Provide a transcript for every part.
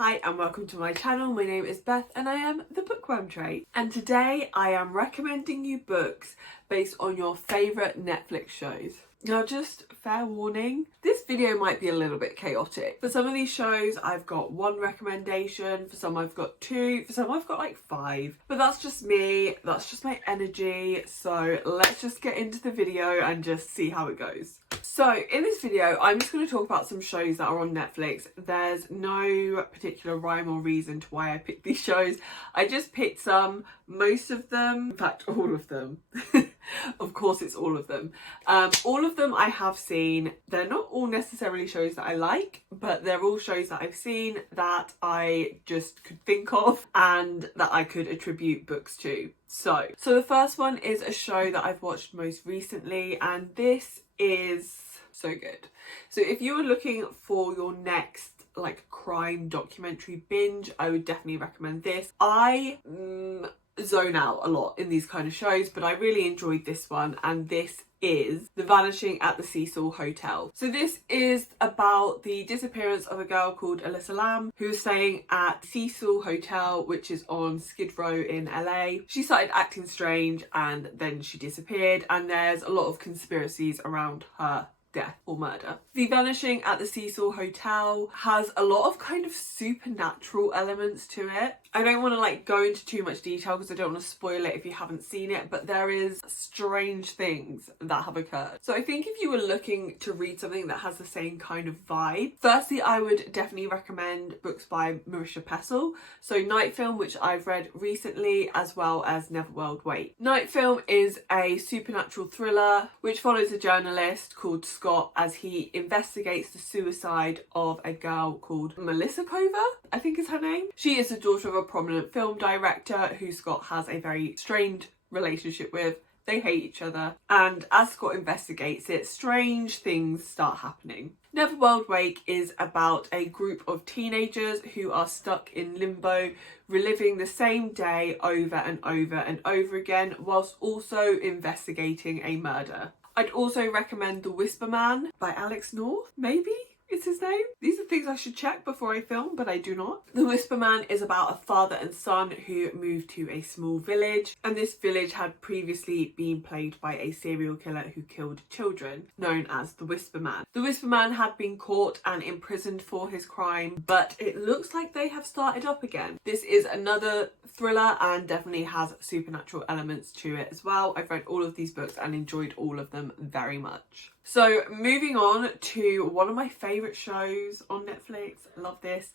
Hi and welcome to my channel. My name is Beth and I am the Bookworm Trait. And today I am recommending you books based on your favourite Netflix shows. Now just fair warning, this video might be a little bit chaotic. For some of these shows I've got one recommendation, for some I've got two, for some I've got like five. But that's just me, that's just my energy. So let's just get into the video and just see how it goes. So in this video, I'm just going to talk about some shows that are on Netflix. There's no particular rhyme or reason to why I picked these shows. I just picked some, most of them, in fact, all of them. Of course, it's all of them. All of them I have seen. They're not all necessarily shows that I like, but they're all shows that I've seen that I just could think of and that I could attribute books to. So the first one is a show that I've watched most recently, and this is so good. So if you are looking for your next like crime documentary binge, I would definitely recommend this. I zone out a lot in these kind of shows, but I really enjoyed this one, and this is The Vanishing at the Cecil Hotel. So this is about the disappearance of a girl called Alyssa Lamb who was staying at Cecil Hotel, which is on Skid Row in LA. She started acting strange and then she disappeared, and there's a lot of conspiracies around her death or murder. The Vanishing at the Cecil Hotel has a lot of kind of supernatural elements to it. I don't want to like go into too much detail because I don't want to spoil it if you haven't seen it, but there is strange things that have occurred. So I think if you were looking to read something that has the same kind of vibe, firstly I would definitely recommend books by Marisha Pessl. So Night Film, which I've read recently, as well as Neverworld Wait. Night Film is a supernatural thriller which follows a journalist called Scott as he investigates the suicide of a girl called Melissa Cover, I think is her name. She is the daughter of a prominent film director who Scott has a very strained relationship with. They hate each other, and as Scott investigates it, strange things start happening. Neverworld Wake is about a group of teenagers who are stuck in limbo, reliving the same day over and over and over again, whilst also investigating a murder. I'd also recommend The Whisper Man by Alex North, maybe? It's his name. These are things I should check before I film, but I do not. The Whisper Man is about a father and son who moved to a small village, and this village had previously been plagued by a serial killer who killed children, known as the Whisper Man. The Whisper Man had been caught and imprisoned for his crime, but it looks like they have started up again. This is another thriller and definitely has supernatural elements to it as well. I've read all of these books and enjoyed all of them very much. So moving on to one of my favourite shows on Netflix, I love this.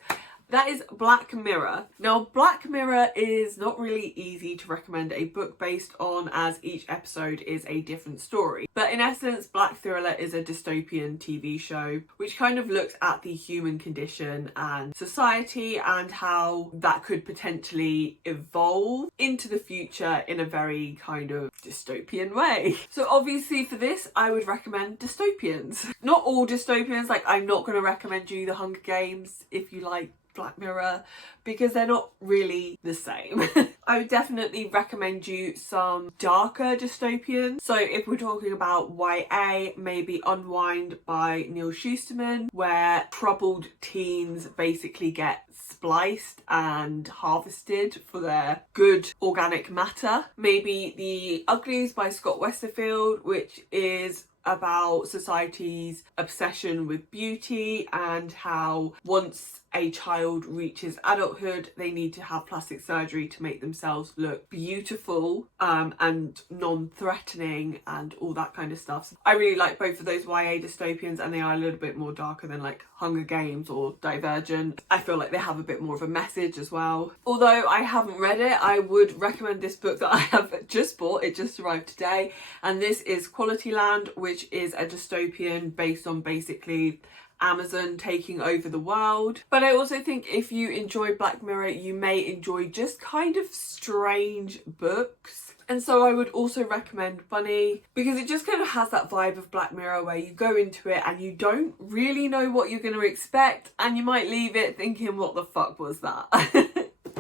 That is Black Mirror. Now, Black Mirror is not really easy to recommend a book based on, as each episode is a different story. But in essence, Black Thriller is a dystopian TV show which kind of looks at the human condition and society and how that could potentially evolve into the future in a very kind of dystopian way. So obviously for this, I would recommend dystopians. Not all dystopians, like I'm not going to recommend you The Hunger Games if you like Black Mirror, because they're not really the same. I would definitely recommend you some darker dystopians. So if we're talking about YA, maybe Unwind by Neil Shusterman, where troubled teens basically get spliced and harvested for their good organic matter. Maybe The Uglies by Scott Westerfield, which is about society's obsession with beauty and how once a child reaches adulthood, they need to have plastic surgery to make themselves look beautiful and non-threatening and all that kind of stuff. So I really like both of those YA dystopians, and they are a little bit more darker than like Hunger Games or Divergent. I feel like they have a bit more of a message as well. Although I haven't read it, I would recommend this book that I have just bought. It just arrived today, and this is Quality Land, which is a dystopian based on basically Amazon taking over the world. But I also think if you enjoy Black Mirror, you may enjoy just kind of strange books. And so I would also recommend Bunny, because it just kind of has that vibe of Black Mirror where you go into it and you don't really know what you're going to expect, and you might leave it thinking, what the fuck was that?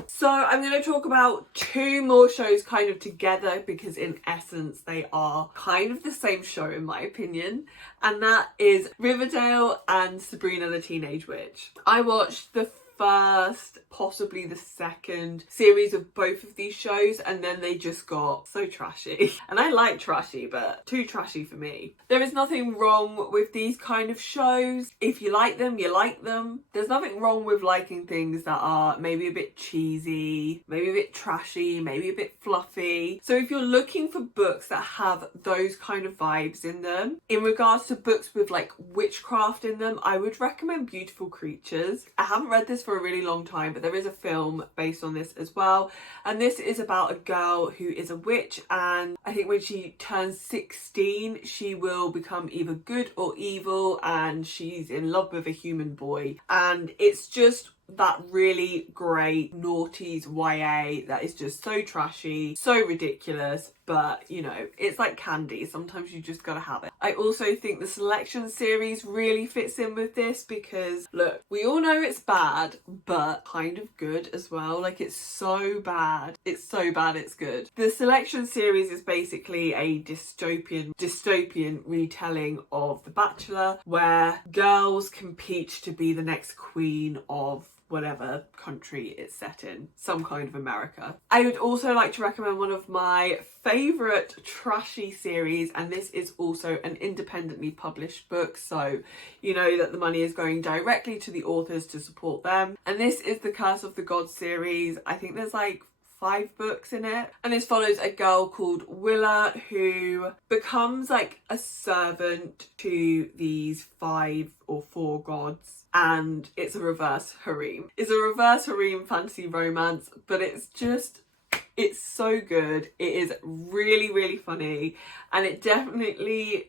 So I'm going to talk about two more shows kind of together, because in essence they are kind of the same show in my opinion, and that is Riverdale and Sabrina the Teenage Witch. I watched the first, possibly the second series of both of these shows, and then they just got so trashy. And I like trashy, but too trashy for me. There is nothing wrong with these kind of shows. If you like them, you like them. There's nothing wrong with liking things that are maybe a bit cheesy, maybe a bit trashy, maybe a bit fluffy. So if you're looking for books that have those kind of vibes in them, in regards to books with like witchcraft in them, I would recommend Beautiful Creatures. I haven't read this for a really long time, but there is a film based on this as well. And this is about a girl who is a witch, and I think when she turns 16, she will become either good or evil, and she's in love with a human boy. And it's just that really great noughties YA that is just so trashy, so ridiculous, but you know, it's like candy. Sometimes you just gotta have it. I also think the Selection series really fits in with this because look, we all know it's bad, but kind of good as well. Like, it's so bad it's good. The Selection series is basically a dystopian retelling of The Bachelor, where girls compete to be the next queen of whatever country it's set in, some kind of America. I would also like to recommend one of my favourite trashy series, and this is also an independently published book, so you know that the money is going directly to the authors to support them. And this is the Curse of the Gods series. I think there's like 5 books in it, and this follows a girl called Willa who becomes like a servant to these 5 or 4 gods, and it's a reverse harem. It's a reverse harem fantasy romance, but it's so good. It is really funny, and it definitely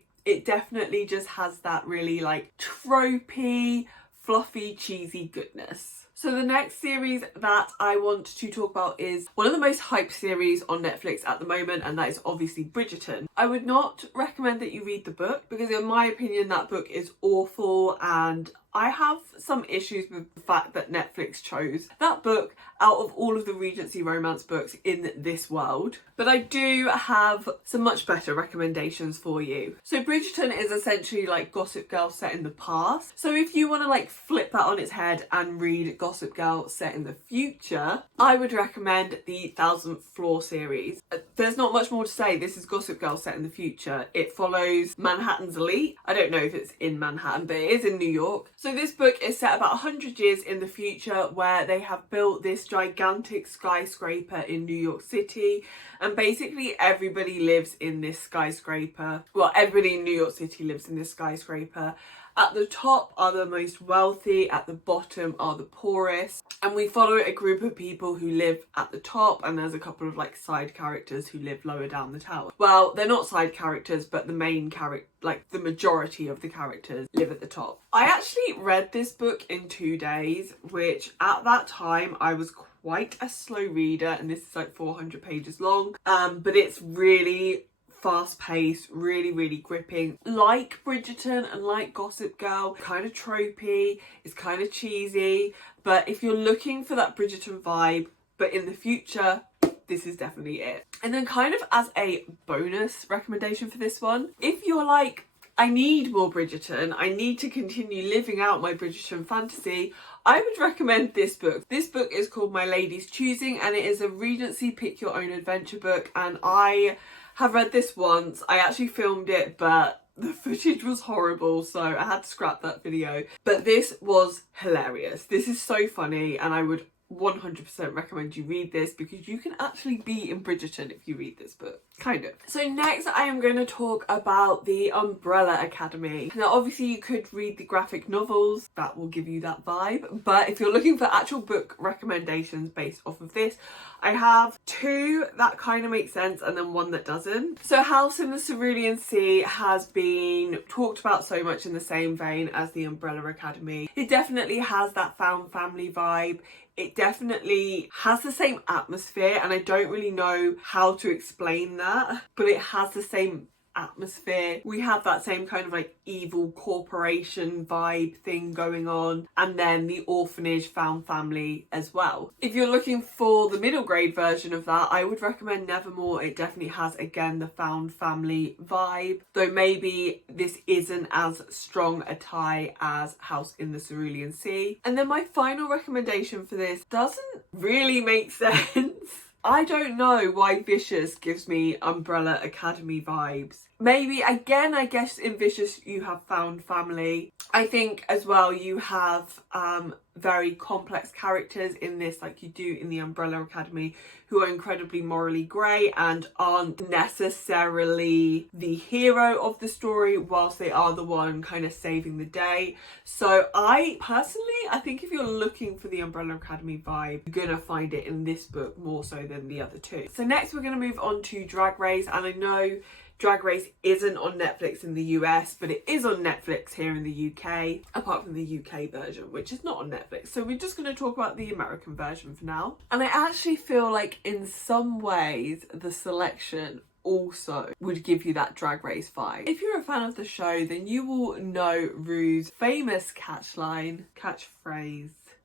just has that really like tropey, fluffy, cheesy goodness. So the next series that I want to talk about is one of the most hyped series on Netflix at the moment, and that is obviously Bridgerton. I would not recommend that you read the book because in my opinion that book is awful, and I have some issues with the fact that Netflix chose that book out of all of the Regency romance books in this world. But I do have some much better recommendations for you. So Bridgerton is essentially like Gossip Girl set in the past. So if you want to like flip that on its head and read Gossip Girl set in the future, I would recommend the 1000th Floor series. There's not much more to say. This is Gossip Girl set in the future. It follows Manhattan's elite. I don't know if it's in Manhattan, but it is in New York. So this book is set about 100 years in the future, where they have built this gigantic skyscraper in New York City, and basically everybody lives in this skyscraper. Well, everybody in New York City lives in this skyscraper. At the top are the most wealthy, at the bottom are the poorest, and we follow a group of people who live at the top, and there's a couple of like side characters who live lower down the tower. Well, they're not side characters, but the main character, like the majority of the characters, live at the top. I actually read this book in 2 days, which at that time I was quite a slow reader, and this is like 400 pages long, but it's really fast-paced, really gripping. Like Bridgerton and like Gossip Girl, kind of tropey, it's kind of cheesy, but if you're looking for that Bridgerton vibe but in the future, this is definitely it. And then kind of as a bonus recommendation for this one, if you're like, I need more Bridgerton, I need to continue living out my Bridgerton fantasy, I would recommend this book. This book is called My Lady's Choosing, and it is a Regency pick your own adventure book, and I have read this once. I actually filmed it, but the footage was horrible, so I had to scrap that video. But this was hilarious. This is so funny, and I would 100% recommend you read this because you can actually be in Bridgerton if you read this book. Kind of. So next I am going to talk about the Umbrella Academy. Now obviously you could read the graphic novels, that will give you that vibe, but if you're looking for actual book recommendations based off of this, I have 2 that kind of make sense and then 1 that doesn't. So House in the Cerulean Sea has been talked about so much in the same vein as the Umbrella Academy. It definitely has that found family vibe. It definitely has the same atmosphere, and I don't really know how to explain that, but it has the same atmosphere. We have that same kind of like evil corporation vibe thing going on, and then the orphanage found family as well. If you're looking for the middle grade version of that, I would recommend Nevermore. It definitely has, again, the found family vibe, though maybe this isn't as strong a tie as House in the Cerulean Sea. And then my final recommendation for this doesn't really make sense. I don't know why Vicious gives me Umbrella Academy vibes. Maybe, again, I guess in Vicious you have found family. I think as well you have very complex characters in this, like you do in the Umbrella Academy, who are incredibly morally grey and aren't necessarily the hero of the story, whilst they are the one kind of saving the day. So I think if you're looking for the Umbrella Academy vibe, you're gonna find it in this book more so than the other two. So next we're gonna move on to Drag Race, and I know Drag Race isn't on Netflix in the US, but it is on Netflix here in the UK, apart from the UK version, which is not on Netflix. So we're just going to talk about the American version for now. And I actually feel like in some ways the selection also would give you that Drag Race vibe. If you're a fan of the show, then you will know Rue's famous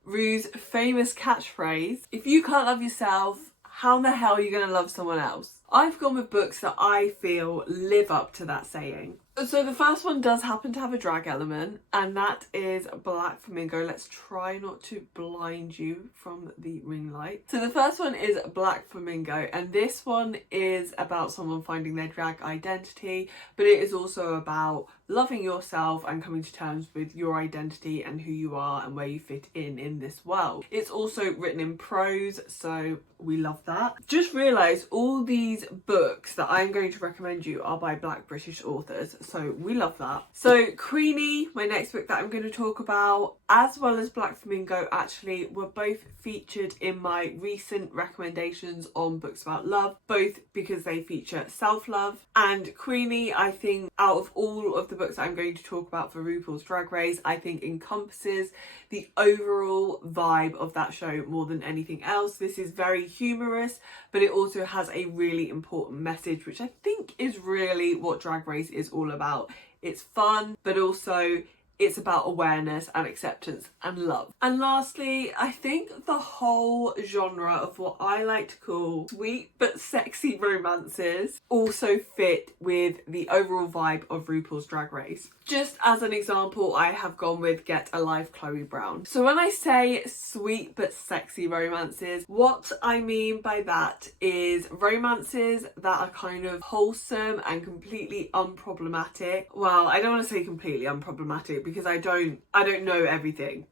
Rue's famous catchphrase, if you can't love yourself, how the hell are you going to love someone else? I've gone with books that I feel live up to that saying. So the first one does happen to have a drag element, and that is Black Flamingo. Let's try not to blind you from the ring light. So the first one is Black Flamingo, and this one is about someone finding their drag identity, but it is also about loving yourself and coming to terms with your identity and who you are and where you fit in this world. It's also written in prose, so we love that. Just realised all these books that I'm going to recommend you are by Black British authors, so we love that. So Queenie, my next book that I'm going to talk about, as well as Black Flamingo, actually were both featured in my recent recommendations on books about love, both because they feature self-love. And Queenie, I think out of all of the books I'm going to talk about for RuPaul's Drag Race, I think encompasses the overall vibe of that show more than anything else. This is very humorous, but it also has a really important message, which I think is really what Drag Race is all about. It's fun, but also it's about awareness and acceptance and love. And lastly, I think the whole genre of what I like to call sweet but sexy romances also fit with the overall vibe of RuPaul's Drag Race. Just as an example, I have gone with Get a Life Chloe Brown. So when I say sweet but sexy romances, what I mean by that is romances that are kind of wholesome and completely unproblematic. Well, I don't want to say completely unproblematic because I don't know everything.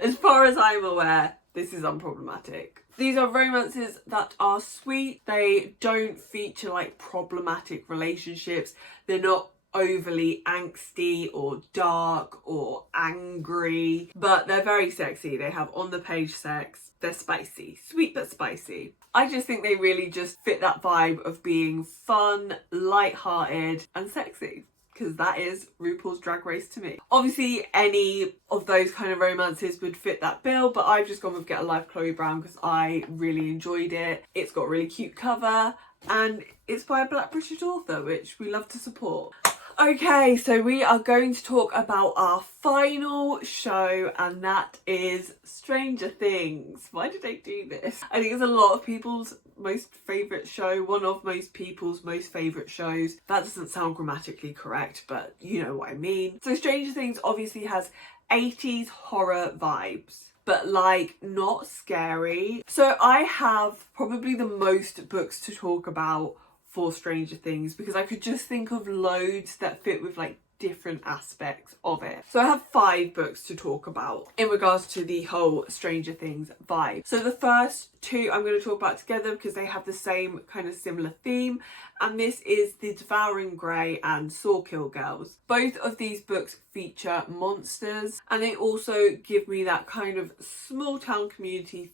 As far as I'm aware, this is unproblematic. These are romances that are sweet. They don't feature like problematic relationships. They're not overly angsty or dark or angry, but they're very sexy. They have on the page sex. They're spicy, sweet but spicy. I just think they really just fit that vibe of being fun, light-hearted and sexy, because that is RuPaul's Drag Race to me. Obviously, any of those kind of romances would fit that bill, but I've just gone with Get a Life Chloe Brown because I really enjoyed it. It's got a really cute cover and it's by a Black British author, which we love to support. Okay, so we are going to talk about our final show, and that is Stranger Things. Why did I do this? I think it's a lot of people's most favourite show, one of most people's most favourite shows. That doesn't sound grammatically correct, but you know what I mean. So Stranger Things obviously has 80s horror vibes, but like not scary. So I have probably the most books to talk about for Stranger Things because I could just think of loads that fit with like different aspects of it. So I have 5 books to talk about in regards to the whole Stranger Things vibe. So the first 2 I'm going to talk about together because they have the same kind of similar theme, and this is The Devouring Grey and Sawkill Girls. Both of these books feature monsters, and they also give me that kind of small town community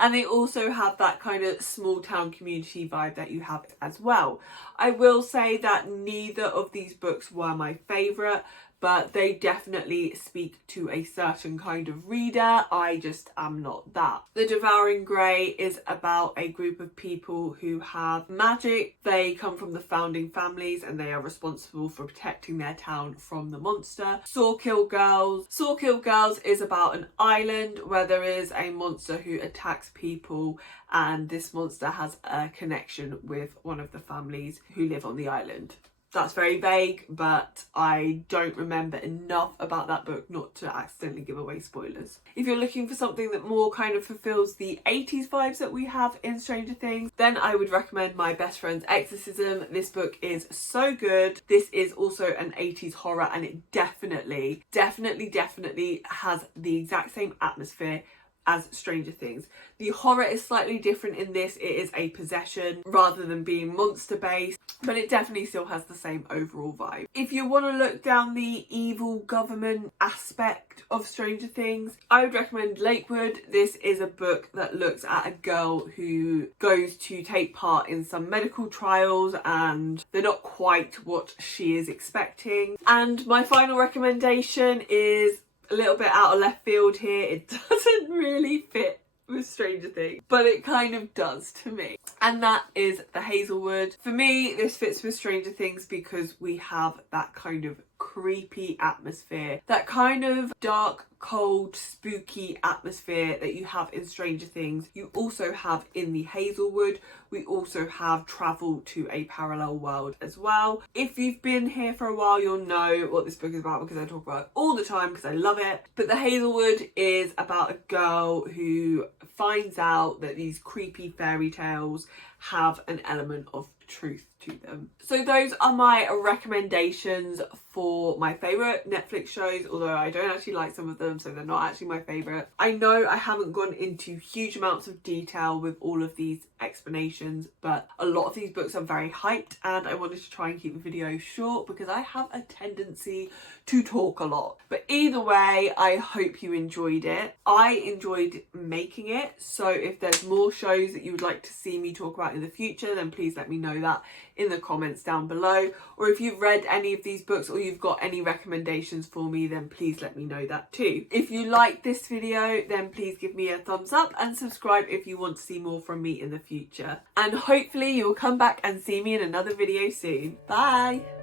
and they also have that kind of small town community vibe that you have as well. I will say that neither of these books were my favourite, but they definitely speak to a certain kind of reader. I just am not that. The Devouring Grey is about a group of people who have magic. They come from the founding families and they are responsible for protecting their town from the monster. Sawkill Girls. Sawkill Girls is about an island where there is a monster who attacks people, and this monster has a connection with one of the families who live on the island. That's very vague, but I don't remember enough about that book not to accidentally give away spoilers. If you're looking for something that more kind of fulfills the 80s vibes that we have in Stranger Things, then I would recommend My Best Friend's Exorcism. This book is so good. This is also an 80s horror, and it definitely has the exact same atmosphere as Stranger Things. The horror is slightly different in this. It is a possession rather than being monster based, but it definitely still has the same overall vibe. If you want to look down the evil government aspect of Stranger Things, I would recommend Lakewood. This is a book that looks at a girl who goes to take part in some medical trials and they're not quite what she is expecting. And my final recommendation is a little bit out of left field here. It doesn't really fit with Stranger Things, but it kind of does to me. And that is The Hazelwood. For me, this fits with Stranger Things because we have that kind of creepy atmosphere, that kind of dark, cold, spooky atmosphere that you have in Stranger Things. You also have in The Hazelwood. We also have travel to a parallel world as well. If you've been here for a while, you'll know what this book is about because I talk about it all the time because I love it. But The Hazelwood is about a girl who finds out that these creepy fairy tales have an element of truth to them. So those are my recommendations for my favourite Netflix shows, although I don't actually like some of them, so they're not actually my favourite. I know I haven't gone into huge amounts of detail with all of these explanations, but a lot of these books are very hyped and I wanted to try and keep the video short because I have a tendency to talk a lot. But either way, I hope you enjoyed it. I enjoyed making it, so if there's more shows that you would like to see me talk about in the future, then please let me know that in the comments down below. Or if you've read any of these books or you've got any recommendations for me, then please let me know that too. If you like this video, then please give me a thumbs up and subscribe if you want to see more from me in the future. And hopefully you'll come back and see me in another video soon. Bye!